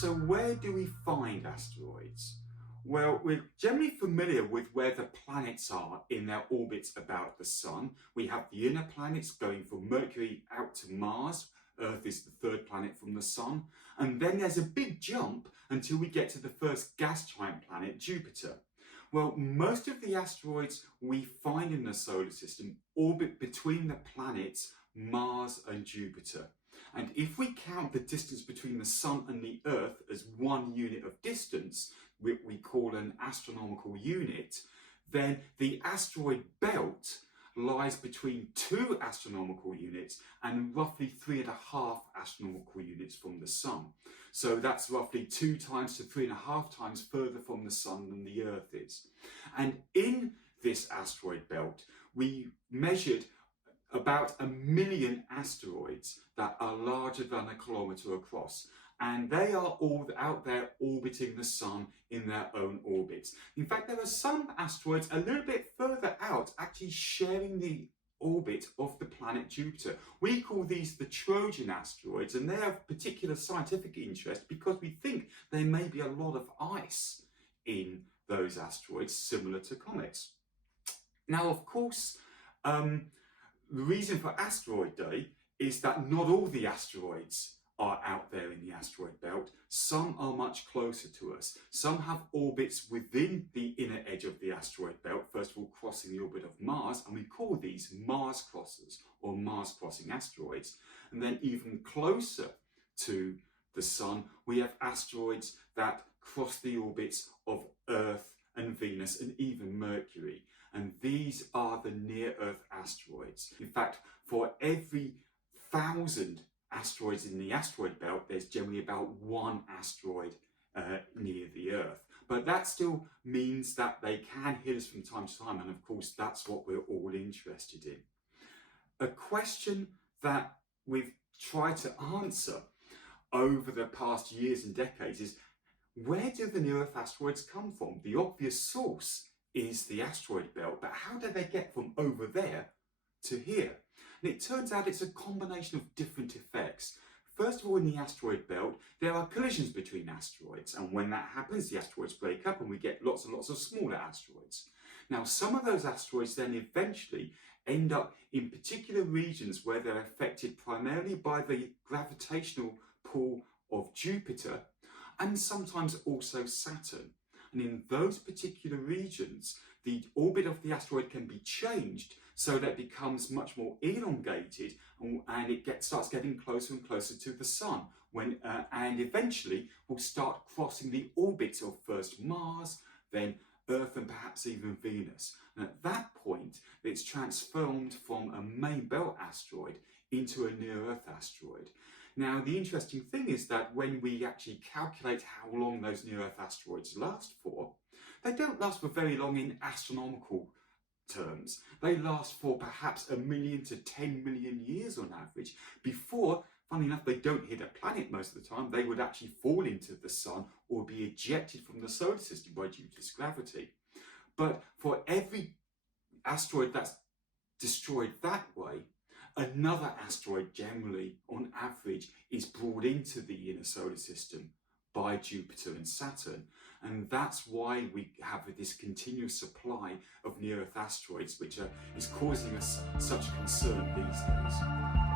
So where do we find asteroids? Well, we're generally familiar with where the planets are in their orbits about the Sun. We have the inner planets going from Mercury out to Mars. Earth is the third planet from the Sun. And then there's a big jump until we get to the first gas giant planet, Jupiter. Well, most of the asteroids we find in the solar system orbit between the planets Mars and Jupiter. And if we count the distance between the Sun and the Earth as one unit of distance, which we call an astronomical unit, then the asteroid belt lies between 2 astronomical units and roughly 3.5 astronomical units from the Sun. So that's roughly 2 times to 3.5 times further from the Sun than the Earth is. And in this asteroid belt, we measured about 1 million asteroids that are larger than 1 kilometre across. And they are all out there orbiting the Sun in their own orbits. In fact, there are some asteroids a little bit further out actually sharing the orbit of the planet Jupiter. We call these the Trojan asteroids, and they are of particular scientific interest because we think there may be a lot of ice in those asteroids, similar to comets. Now, of course, the reason for Asteroid Day is that not all the asteroids are out there in the asteroid belt. Some are much closer to us. Some have orbits within the inner edge of the asteroid belt, first of all crossing the orbit of Mars, and we call these Mars crossers or Mars crossing asteroids. And then even closer to the Sun, we have asteroids that cross the orbits of Earth and Venus and even Mercury. And these are the near-Earth asteroids. In fact, for every 1,000 asteroids in the asteroid belt, there's generally about 1 asteroid near the Earth. But that still means that they can hit us from time to time, and of course that's what we're all interested in. A question that we've tried to answer over the past years and decades is, where do the near-Earth asteroids come from? The obvious source is the asteroid belt, but how do they get from over there to here? And it turns out it's a combination of different effects. First of all, in the asteroid belt, there are collisions between asteroids, and when that happens, the asteroids break up and we get lots and lots of smaller asteroids. Now, some of those asteroids then eventually end up in particular regions where they're affected primarily by the gravitational pull of Jupiter and sometimes also Saturn. And in those particular regions, the orbit of the asteroid can be changed so that it becomes much more elongated and it starts getting closer and closer to the Sun, and eventually will start crossing the orbits of first Mars, then Earth and perhaps even Venus. And at that point, it's transformed from a main belt asteroid into a near-Earth asteroid. Now, the interesting thing is that when we actually calculate how long those near-Earth asteroids last for, they don't last for very long in astronomical terms. They last for perhaps 1 million to 10 million years on average before, funny enough, they don't hit a planet most of the time. They would actually fall into the Sun or be ejected from the solar system by Jupiter's gravity. But for every asteroid that's destroyed that way, another asteroid generally, on average, is brought into the inner solar system by Jupiter and Saturn. And that's why we have this continuous supply of near-Earth asteroids, which is causing us such concern these days.